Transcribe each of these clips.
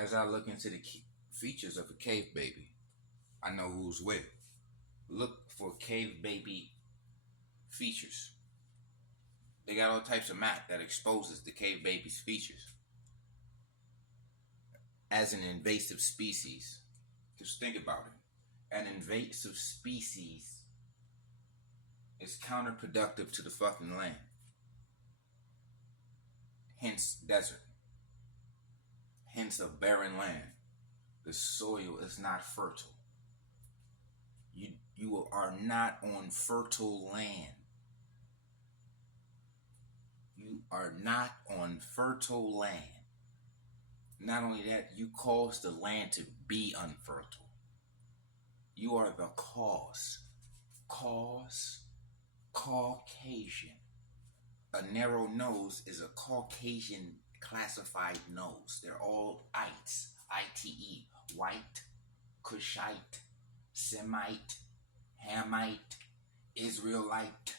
As I look into the key features of a cave baby, I know who's with. Look for cave baby features. They got all types of map that exposes the cave baby's features as an invasive species. Just think about it. An invasive species is counterproductive to the fucking land. Hence desert. Hence a barren land. The soil is not fertile. You are not on fertile land. You are not on fertile land. Not only that, you cause the land to be unfertile. You are the cause. Cause Caucasian. A narrow nose is a Caucasian classified nose. They're all ites. I-T-E. White, Cushite, Semite, Hamite, Israelite,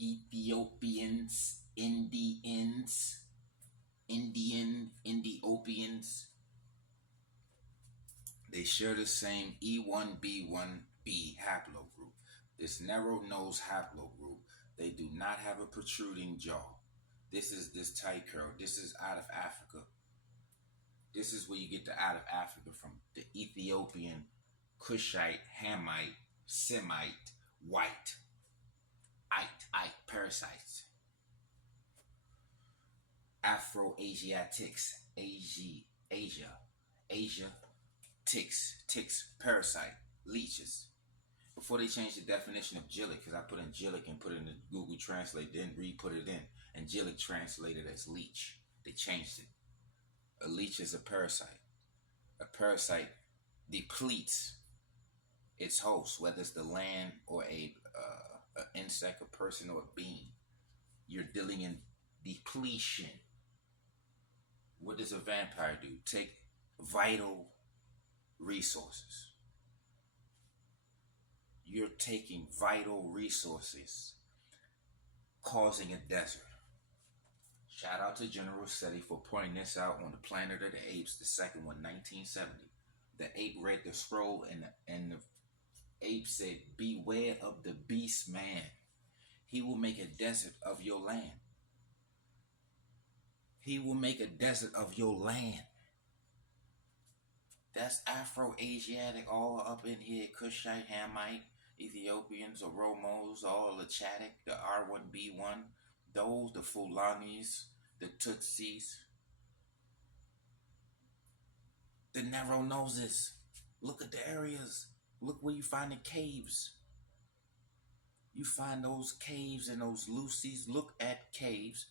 Ethiopians, Indians, Ethiopians. They share the same E1B1B haplogroup. This narrow nose haplogroup. They do not have a protruding jaw. This is this tight curl. This is out of Africa. This is where you get the out of Africa from. The Ethiopian, Cushite, Hamite, Semite, white, parasites. Afro-Asiatics, Asia, ticks, parasite, leeches. Before they changed the definition of gillic, because I put in gillic and put it in the Google Translate, then re-put it in, and gillic translated as leech. They changed it. A leech is a parasite. A parasite depletes its host, whether it's the land or a insect, a person, or a being. You're dealing in depletion. What does a vampire do? Take vital resources. You're taking vital resources, causing a desert. Shout out to General SETI for pointing this out on the Planet of the Apes, the second one, 1970. The ape read the scroll and the ape said, "Beware of the beast man. He will make a desert of your land. He will make a desert of your land." That's Afro-Asiatic all up in here. Cushite, Hamite, Ethiopians, Oromos, all the Chadic, the R1B1, those, the Fulanis, the Tutsis, the narrow noses. Look at the areas. Look where you find the caves. You find those caves and those Lucy's. Look at caves.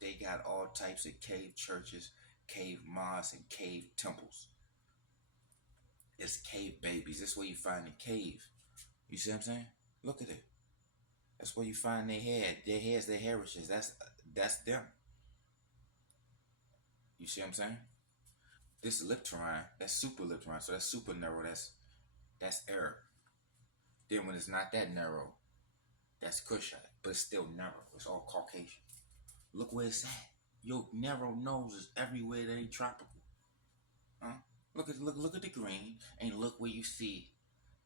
They got all types of cave churches, cave mosques, and cave temples. It's cave babies. That's where you find the cave. You see what I'm saying? Look at it. That's where you find their head. Their hair's their heritage. That's them. You see what I'm saying? This lip terrain, that's super lip terrain. So that's super narrow. That's Arab. Then when it's not that narrow, that's Kushite. But it's still narrow. It's all Caucasian. Look where it's at. Your narrow nose is everywhere that ain't tropical. Huh? Look at the green, and look where you see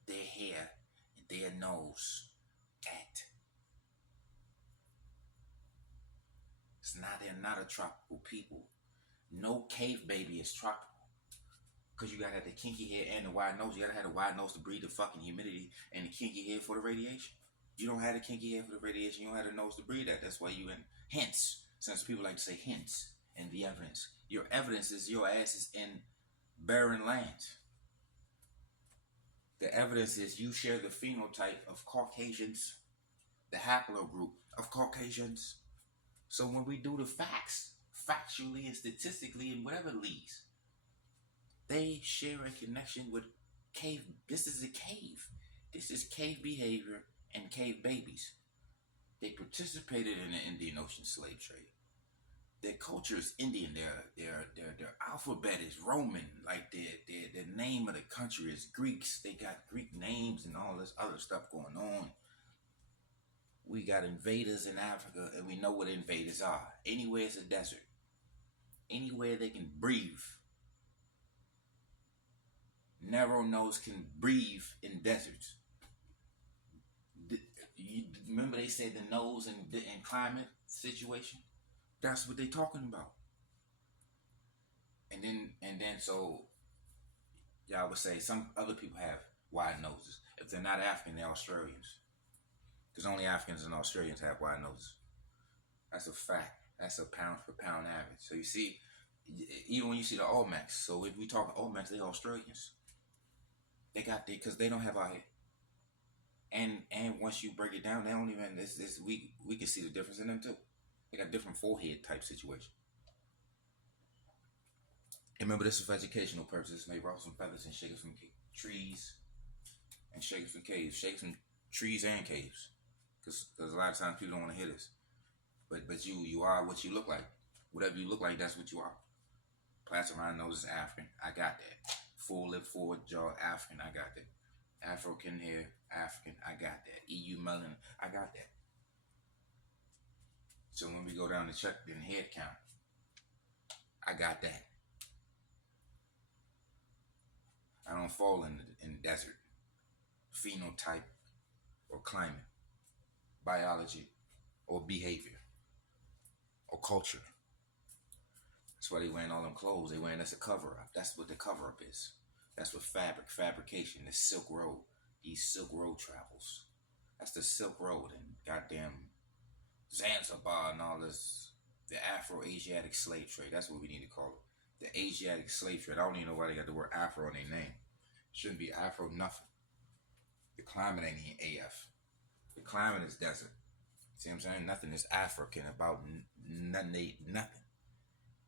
their hair and their nose at. They're not a tropical people. No cave baby is tropical. Because you gotta have the kinky hair and the wide nose. You gotta have the wide nose to breathe the fucking humidity, and the kinky hair for the radiation. You don't have the kinky hair for the radiation. You don't have the nose to breathe that. That's why you in. Hence, since people like to say hence and the evidence. Your evidence is your ass is in barren lands. The evidence is you share the phenotype of Caucasians, the haplogroup of Caucasians. So when we do the facts, factually and statistically and whatever leads, they share a connection with cave. This is a cave. This is cave behavior and cave babies. They participated in the Indian Ocean slave trade. Their culture is Indian. Their alphabet is Roman. Like their name of the country is Greeks. They got Greek names and all this other stuff going on. We got invaders in Africa, and we know what invaders are. Anywhere it's a desert. Anywhere they can breathe. Narrow nose can breathe in deserts. You remember they said the nose and climate situation? That's what they talking about. And then so y'all would say some other people have wide noses. If they're not African, they're Australians. Because only Africans and Australians have wide noses. That's a fact. That's a pound for pound average. So you see, even when you see the Olmecs, so if we talk Olmecs, they're Australians. They got because they don't have our hair. And once you break it down, they don't even we can see the difference in them too. They got different forehead type situation. And remember, this is for educational purposes. May ruffle some feathers and shake it from trees, and shake it from caves, shake some trees and caves, because a lot of times people don't want to hear this. But you are what you look like. Whatever you look like, that's what you are. Plaster around nose is African. I got that. Full lip, forward jaw, African. I got that. African hair, African. I got that. EU melanin. I got that. So when we go down to check the head count, I got that. I don't fall in the desert. Phenotype or climate, biology or behavior or culture. That's why they wearing all them clothes. They wearing that's a cover up. That's what the cover up is. That's what fabrication, the Silk Road. These Silk Road travels. That's the Silk Road and goddamn Zanzibar and all this. The Afro-Asiatic slave trade. That's what we need to call it. The Asiatic slave trade. I don't even know why they got the word Afro in their name. Shouldn't be Afro nothing. The climate ain't even AF. The climate is desert. See what I'm saying? Nothing is African about nothing.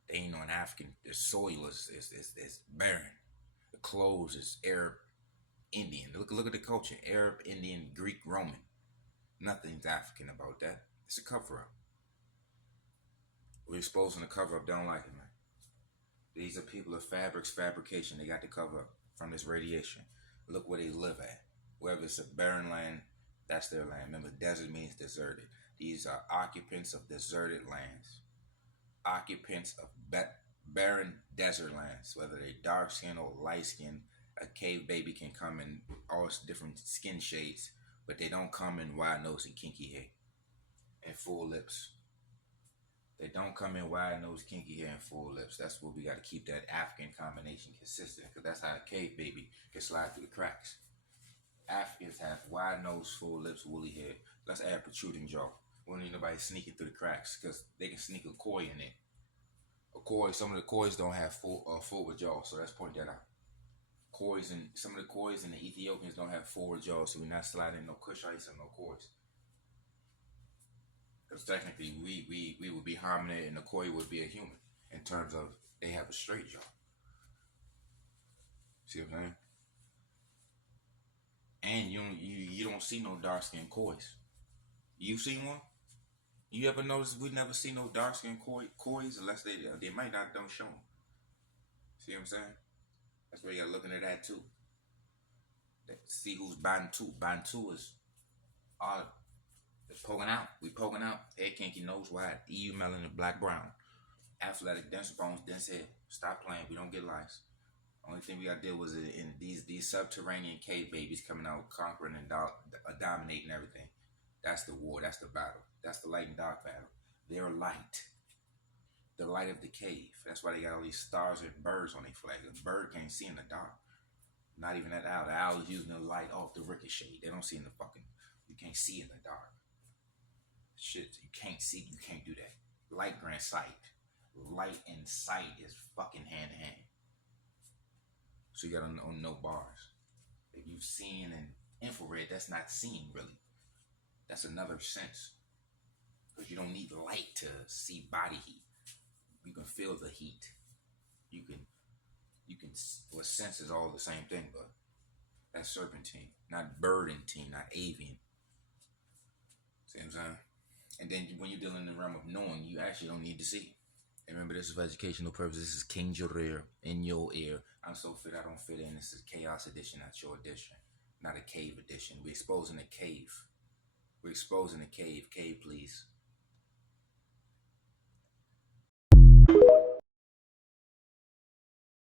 They ain't no African. The soil is barren. The clothes is Arab, Indian. Look at the culture. Arab, Indian, Greek, Roman. Nothing's African about that. It's a cover-up. We're exposing the cover-up. Don't like it, man. These are people of fabrication. They got the cover-up from this radiation. Look where they live at. Whether it's a barren land, that's their land. Remember, desert means deserted. These are occupants of deserted lands. Occupants of barren desert lands. Whether they're dark skin or light skin, a cave baby can come in all different skin shades, but they don't come in wide nose and kinky hair and full lips. They don't come in wide nose, kinky hair, and full lips. That's what we got to keep that African combination consistent, because that's how a cave baby can slide through the cracks. Africans have wide nose, full lips, woolly hair. Let's add protruding jaw. We don't need nobody sneaking through the cracks, because they can sneak a koi in there. A koi, some of the kois don't have forward jaw, so let's point that out. Kois and some of the kois and the Ethiopians don't have forward jaws, so we're not sliding no Kushites and no kois. Because technically, we would be hominid and the koi would be a human in terms of they have a straight jaw. See what I'm saying? And you don't see no dark skinned kois. You seen one? You ever notice we never see no dark skinned kois unless they might not don't show them. See what I'm saying? That's where you gotta look into that too. See who's Bantu. Bantu is all poking out. We poking out. Head kinky, nose wide, EU melanin, black brown, athletic, dense bones, dense head. Stop playing. We don't get lice. Only thing we got to deal with is in these subterranean cave babies coming out, conquering and dominating everything. That's the war. That's the battle. That's the light and dark battle. They're light. The light of the cave. That's why they got all these stars and birds on their flag. A bird can't see in the dark. Not even that owl. The owl is using the light off the ricochet. They don't see in the fucking. You can't see in the dark. Shit, you can't see. You can't do that. Light grants sight. Light and sight is fucking hand in hand. So you gotta know bars. If you've seen an infrared, that's not seeing really. That's another sense. Because you don't need light to see body heat. You can feel the heat. You can well, sense is all the same thing, but that's serpentine, not birdentine, not avian. See what I'm saying? And then when you're dealing in the realm of knowing, you actually don't need to see. And remember, this is for educational purposes. This is King Jareer in your ear. I'm so fit, I don't fit in. This is Chaos Edition, not your edition. Not a cave edition. We're exposing a cave. We're exposing the cave. Cave, please.